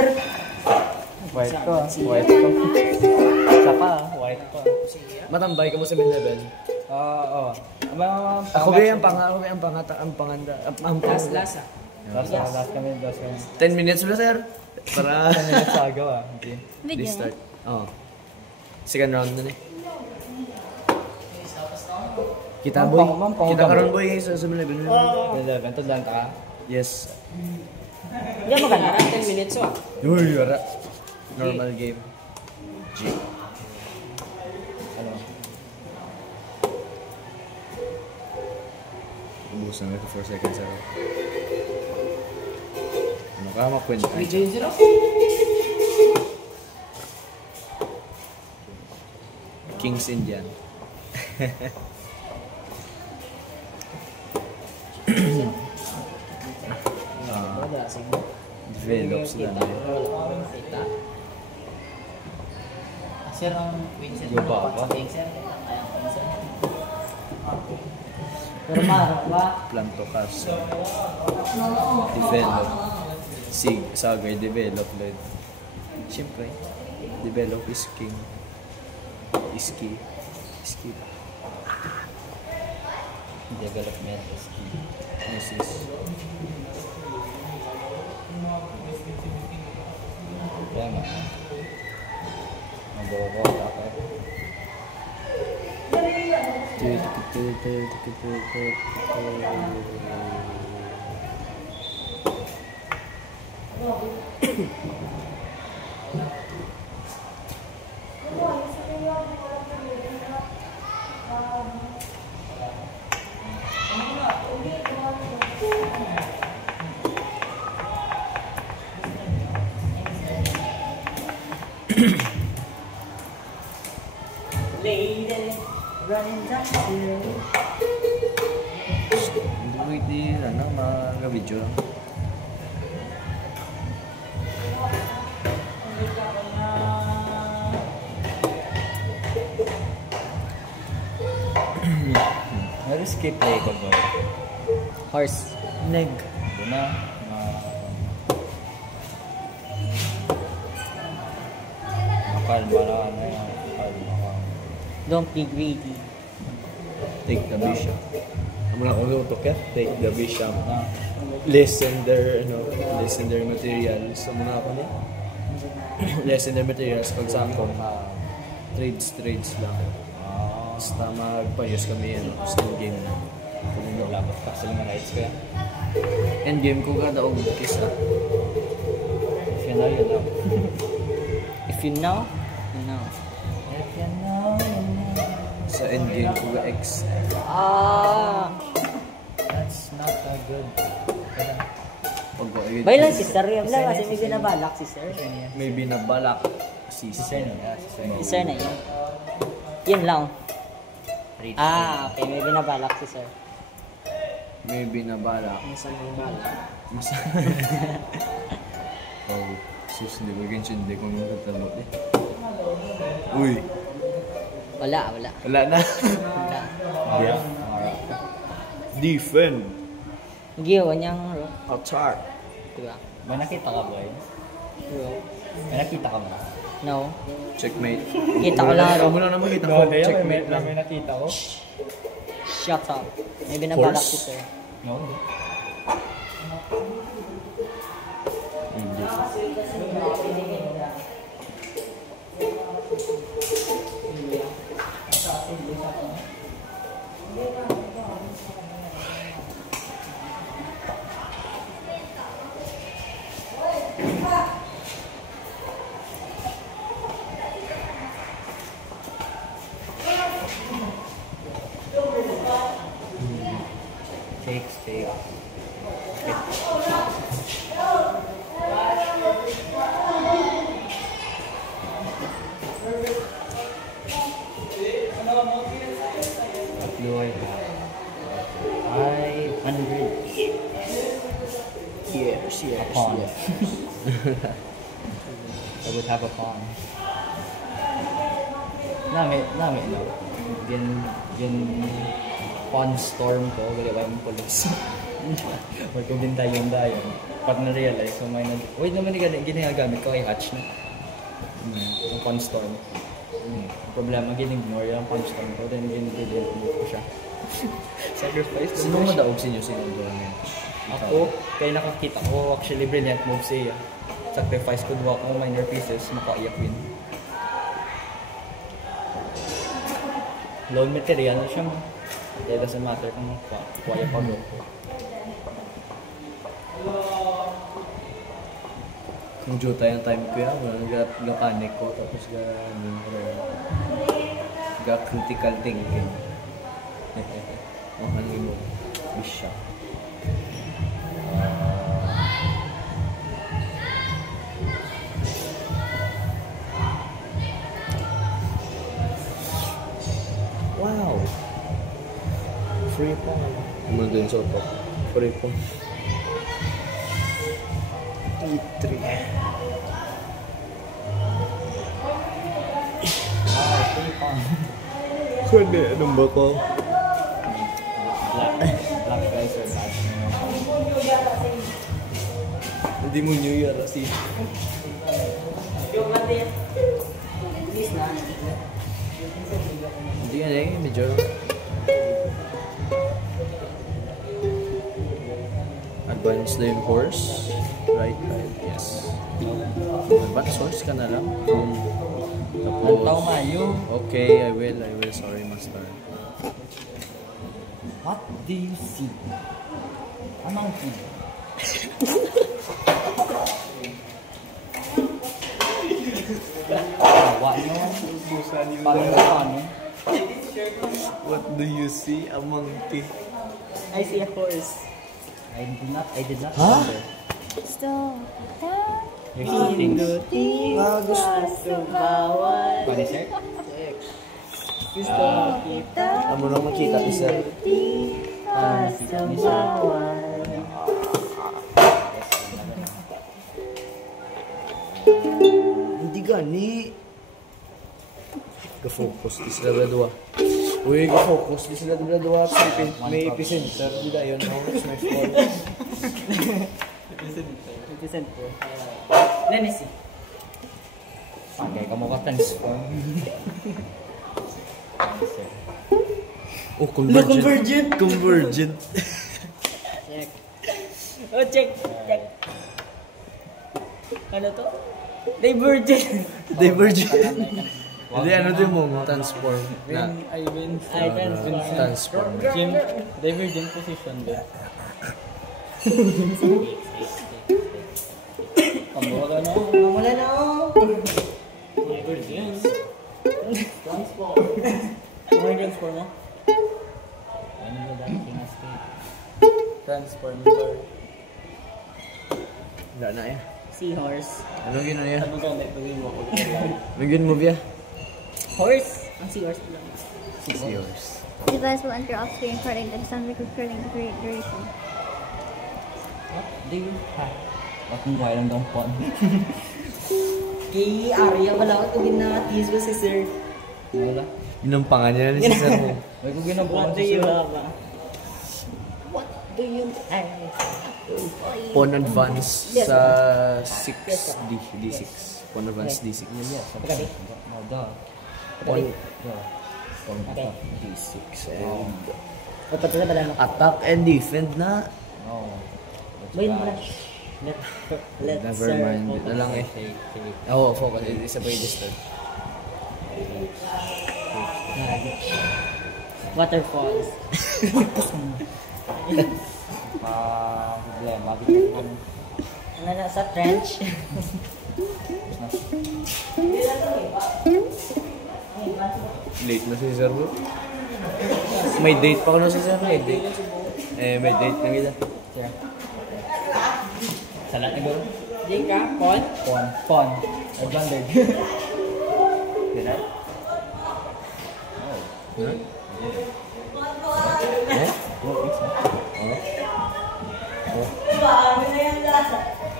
sir. White ko. Isa pa, white ko. Matambay ka mo sa mid-level. Oo. Ako ba yung panganda. Last kami. 10 minutes ba, sir? Para 10 minutes agaw Okay. Restart. Oo. Second round na eh. Kita boy. Kita karon boy sa mid-level. Mid-level. Tudlan ka? Yes. Hindi mo maganda. 10 minutes wa. Uy, wala. Normal game. G. Ano? Ubusan na ito 4 seconds ako. Ano ka makwenta? Kings Indian. Wala, sige. Develops na din. Sir, ang Winston Yung ba? Sir. Pero marap ba? Planto Cars. Develop. Sig, Sagay, develop Lord. Siyempre, develop is king. Is key. Is key. Development is key. Yes, yes. Kaya nga. Mag-go dapat. Lady, running down the road. Hindi ko ano, mga-video lang. Pero skip play ko bro. Horse. Neg. Ito na. Makalma na ano yan. Makalma ka. Don't be greedy. Take the bishop. Amo na ako utok ya. Take the bishop. Na. Lessen their materials. Amo na ako ni. Lessen their materials pag sa ako. Trades lang. Basta magpayos kami still game na. Labot ka sila ng rights ko yan. End game ko kada og kiss ah. If you know, you know. If you know, you know. If you know, you know. Sa end game ko ga X. That's not a good. Bailan si Sir yun lang kasi may binabalak si Sir. May binabalak si Sir na yan. Si Sir na yun. Yun lang. Okay. May binabalak si Sir. May binabalak. Minsan may balak. Oh, sus, hindi ko hindi ko nung tatalot eh. Uy! Wala. Wala na. Wala. Yeah. Defend. Giyo, niyang... Attack. Diba? May nakita ka boy? May nakita ka ba? No. Checkmate. Kita ko lang. Amo na naman kita ko. Checkmate lang. May nakita ko. Shut up. May binabalak Horse? si Sir. No. Hindi. Steak. Deploy 500. Yes. A pawn. I would have a pawn. Nami no. Gin pawn storm ko, wala ba yung police? Magkubintay yung dayon. Pag na-realize, so may wait naman ginagamit ko kay Hatch na. Yung Panstorm. Ang problema, gin-ignore yung Panstorm ko, then gin-delete ko siya. Sacrifice. Sino mo daog sinyo sinunduran yan? Ako, kaya nakakita ko actually brilliant move siya. Sacrifice ko duwa ko minor pieces, makaiyak win. Loan material na siya mo. It doesn't matter kung kuya pa go. Kung juta yung time ko yan, nag-panic ko, tapos critical thinking. Ang ano mo, bisya. Wow! Free pong. Ano din sa top? Free pong. E3. Kundi, anong ba ko? Black guys are bad. Hindi mo New Year kasi. Hindi yan eh, medyo. Advance na yung horse. Right, yes. Advance horse ka na lang. Ang tao kayo. Okay, I will. Sorry, master. What do you see? Anong kid? What no? Paano? What do you see? A monkey. I see a horse. I did not. Huh? Stop. You're eating. Funny sir? Gusto kita. Amo na makita isa. Hindi gani. Ga-focus di sila dalawa. Uy, ga-focus di sila dalawa. May epicenter. Di na yun. How much my phone? Epicenter. Let me see. Bagay ka mo ka transform. Oh, convergent. Convergent. Check. Oh, check. Ano to? Divergent. Hindi, ano din mo? Transform. Na. I win. Transform. Divergent position din. Wala na ako. Divergent. Transform. Ano transform mo? Ano ba dahil kinastate? Transform. Wala na yan. Seahorse. Anong gano'n yan? Ano ka nagtawin mo ako? Anong mo biya? Horse? Ang seahorse lang. Yours. Device will enter off screen recording the sound recording the duration. What do you have? Bakit kaya lang daw pon? Kay Arya, wala ko ito ginatiis ko si Sir. Wala. Yun ang pangalan niya ni Sir mo. May ko ginagawa What do you have? What do you have? Pawn advance sa 6 D6. Pawn advance D6. Okay. Pawn Okay. D6 and O, tapos na ba lang? attack and defend na. No. Wait mo na. Let's Never mind. Ito lang eh. Oo, focus. Isa pa yung disturb. Waterfalls. Problema. Ano na sa trench? Late na si Sir bro. May date pa ko na si Sir. May date. May date na kita. Salat na gawin? Di ka? Pon? Pon. I blundered. Did I? Huh?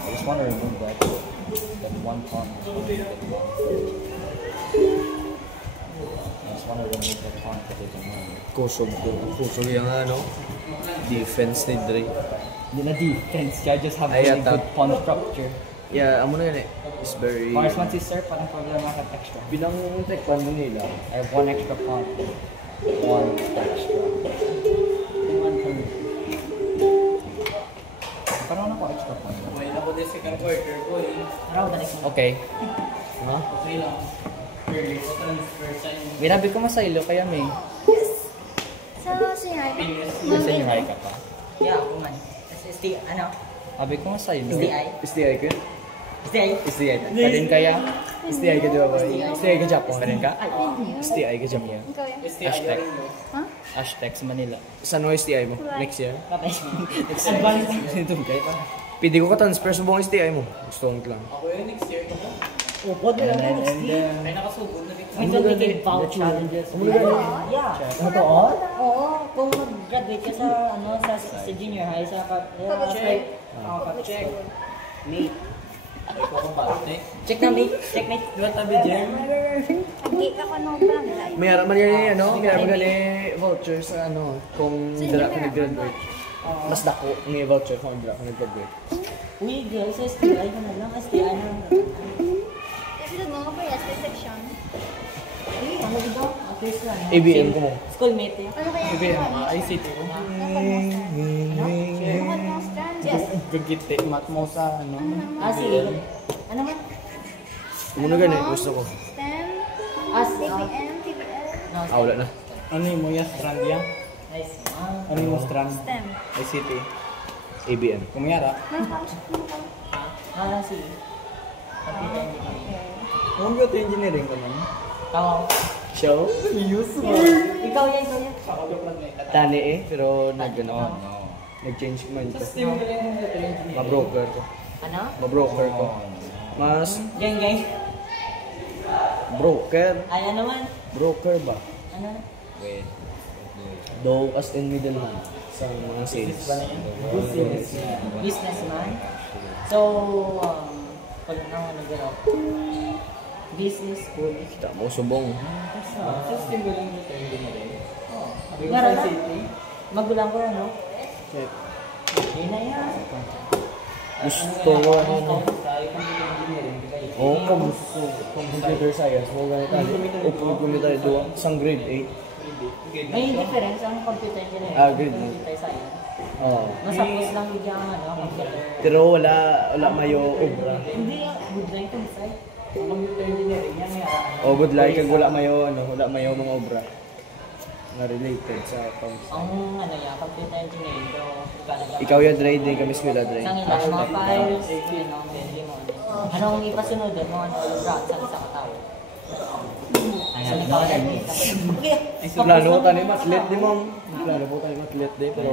I just want to remove that one pawn. just wanna remove the competition. Kusog yung ano, defense ni Dre. Hindi na defense, I just have Ay, really yata. good pawn structure. Yeah, amo na yun eh. It's very... Mars man si Sir, parang problema ka extra. Bilang tekpan mo nila. I have 1 extra pawn. 1 extra. Parang ako extra pawn. Okay. Ha? Binabi ko masaylo kaya may. Sa senior. May senior ka pa. Yeah, ako man. SSD, ano? Sabi ko masaylo. SDI? STI ka? SDI? STI ka? Pa din kaya? STI ka di ba boy? STI ka Japon? Pa din ka? STI ka Japon? Ikaw yan. Hashtag. Ha? Hashtag sa Manila. Saan mo STI mo? Next year? Kapay. Advance. Ito kayo pa. Pwede ko ka-transfer sa buong STI mo. Gusto ko lang. Upod na lang next year. May 20k voucher. Yeah. Totoo? Oo, kung mag-graduate ka sa ano sa junior high sa check. Check. Mate. Check na mate. Check mate. Hindi ka ko nung plan. May araman yan ano? May araman gali voucher sa ano? Kung dira ka nag-graduate. Mas dako may voucher kung dira ka nag-graduate. Uy, girl, sa STI ka na lang. STI na lang. Episode mo ba yes, section? Uy, ano dito? At least na. ABM ko mo. Schoolmate eh. Ano kaya? ABM. ICT ko. Bukod mo strand? Yes. Gagite. Mat mo sa ano. Sige. Ano man? Muna gani, gusto ko. STEM, TPM, TPL, Ah, wala na. Ano yung mga strand yan? Nice. Ano yung strand? STEM. ICT. ABM. Kumiyara. Sige. Computer engineering. Computer engineering ka man. Oo. Show? Ikaw yan, ikaw yan. Tali eh, pero nag-ano ka. Nag-change mind ko. Ma-broker ko. Ano? Ma-broker ko. Mas Gang, gang. broker. Ay, ano man? Broker ba? Ano? Wait. Though as in middleman sa mga sales. Businessman. So, pag ano gano'n? Business school. Kita mo subong. Meron na? Magulang ko, ano? Check. Yun na yan. Gusto ko ano. Oh, computer science. Mo ganito tali. O computer duwa. Sang grade 8. May difference ang computer engineering. Ah, good. Computer science. Oh. Masapos lang yung ano, computer. Pero wala mayo obra. Hindi, good lang itong site. Ang computer engineering yan, may araan. O good like kag wala mayo mga obra na related sa accounts. Ang ano yan, computer engineering, pero Ikaw yung Dre, din kami sila Dre. Sang ilan, mga files, ano, hindi mo. Anong ipasunod mo, ano, lahat sa isang katao? Ayan, Plano ko tayo athlete di mo. Plano ko tayo athlete di pero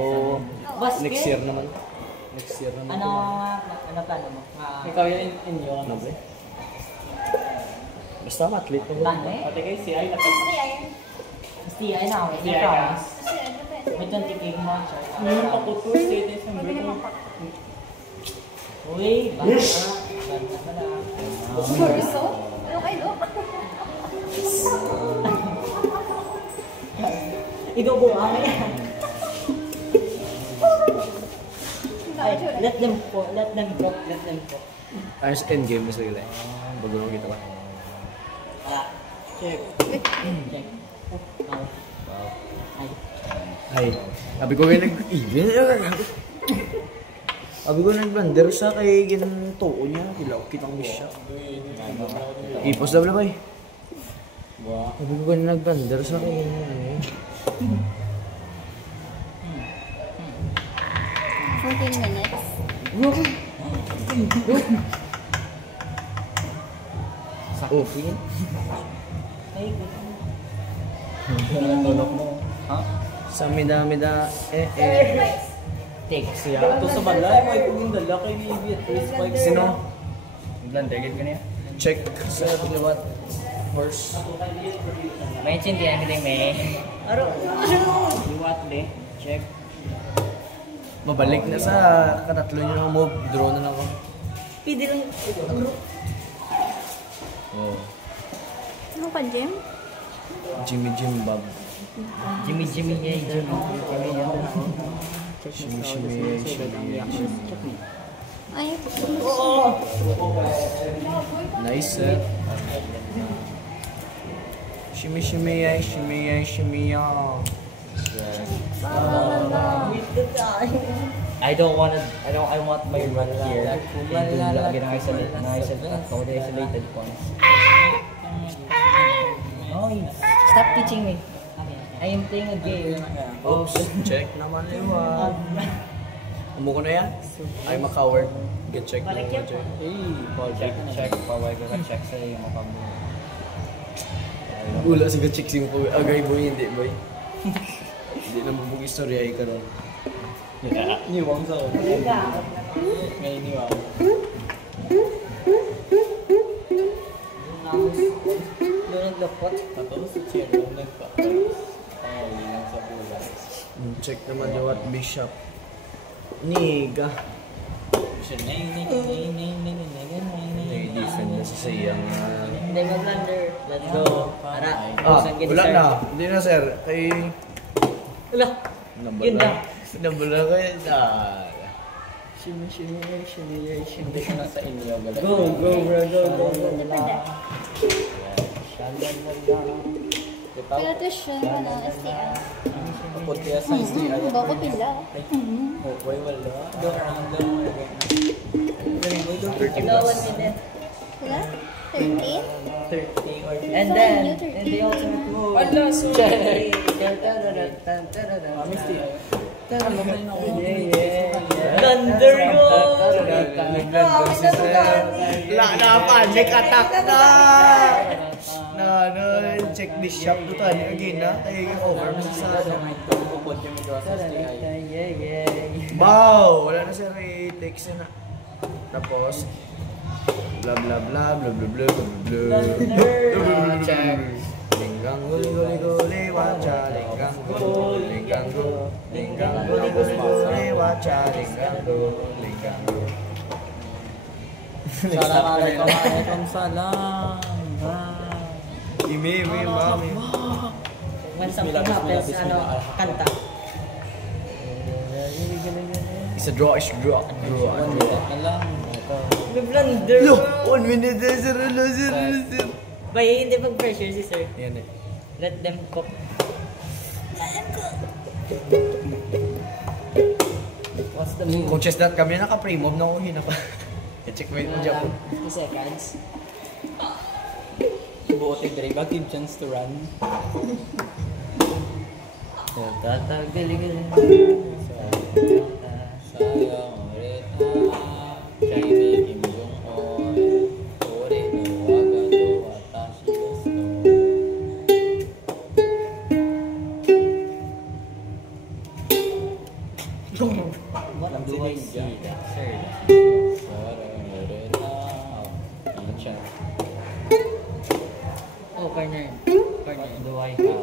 Basket? next year naman. Next year naman. Ano plano mo? Ikaw yung inyo. Ano ba? Basta athlete ko. Plano eh? Pati kayo siya ay STI na ako, may promise. May 20k mo, sir. Meron pa ko tour state sa Uy, baka. Baka pala. Sorso? Ano kayo? Ikaw buwang yan. Ay, let them go, let them go, let them go. Ayos endgame mo sila. Bago mo kita ba? Check. Check. Wow. Ay. Ay, sabi ko yung sabi ko nag-blunder sa kay gintuo niya. Kitang miss siya. Ipos daw na ba eh. Sabi ko nag-blunder sa kay ano 14 minutes. Oh, Ay, Tulog mo. Ha? sa mida take. Siya. Ito sa balay, may kung dala kay ni Beatrice. Sino? Blandergit ka niya? Check sa liwat horse. May intindihan kita may. Aro. Liwat de. Check. Babalik na sa katatlo niyo ng move. Draw na lang ako. Pwede lang. Oh. Ano ka, Jim? Jimmy Bob. Jimmy, yay, Jimmy. Shimmy. Ay, Nice. Shimmy. I want my run here. Lagi ng isolated points. Oh, stop teaching me. I am playing a game. Oops, check naman liwag. Umuko na yan? I'm a coward. Get check na check. Check. Pawag ka check sa iyo mukha mo. Wala si check si mo. Agay boy, hindi boy. Hindi na mabug istorya ay karon. Niwang sa May niwang. Nagdapot. Tapos si Chelo nagpa-ayos. Lang sa bulan. Check naman yung bishop. Niga. Defend na sa sayang. Hindi mag-blunder. Let's go. Tara. Wala na. Hindi na sir. Kay... Wala. Yun na. Nabula kayo na. Shimmy. Hindi ka na sa inyo. Go, bro. Go. pila to siya na STI. Kapot kaya sa STI. Bako pila. Okay, wala. Go around lang. No, 1 minute. Pila? 13? 30 or... And then, in the ultimate move. Wala, so... Check. Mami STI. Thunder go! Panik attack na! Check this shop to to. Again na. Tayo over mo sa Kapot yung ito sa STI. Wow! Wala na sir. Text na. Tapos, blah blah blah blah blah blah blah. Check. Linggang guli wacha. Linggang guli wacha. Assalamualaikum salam. Ime, mami. When something happens, kanta. It's a draw. May blunder. 1 minute sir. Bay, hindi mag-pressure si sir. Yan eh. Let them cook. What's the move? Coaches that kami naka-pre-move na uhin na pa. I-check mo yung job. 2 seconds. Buote drive. Give chance to run. Tatagaling. Sayang ulit Shiny Kim Jong-un Ore no waga to watashi desu What do I see? Sir. Sayang ulit Ang chance. Oh, corner. Do I have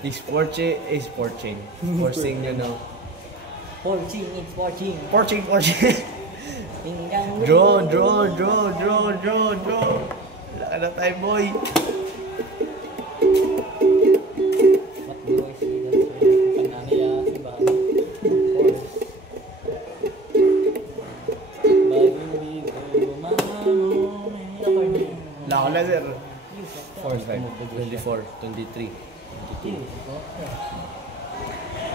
This Fortune is Fortune. Forcing, you know. It's 14. Fortune. Tinggang. Draw. Wala ka na tayo, boy. What do I see? That's Pananiya si Bang. Bagong bigo mamamo. Wala ko na, sir. 4, 5, 24, 23.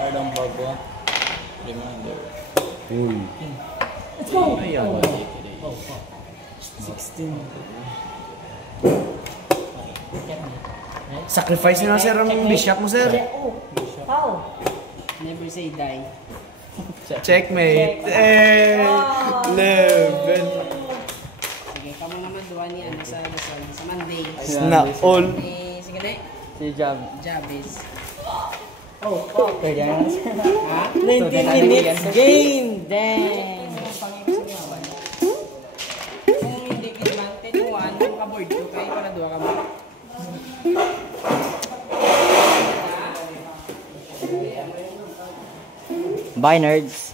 Adang bago. Reminder. Uy. Let's go! Ayan. 16. Sacrifice na sir ang bishop mo, sir. Oh, how? Never say die. Checkmate. 11. Sige, kamo naman duwa niya sa Monday. Snap all. Sige na. Si Jab. Jabis. Oh, fuck. Ha? 19 minutes game! Dang! Kung hindi ka naman, 10-1, makaboard ko kayo para duwa ka mo. Bye, nerds!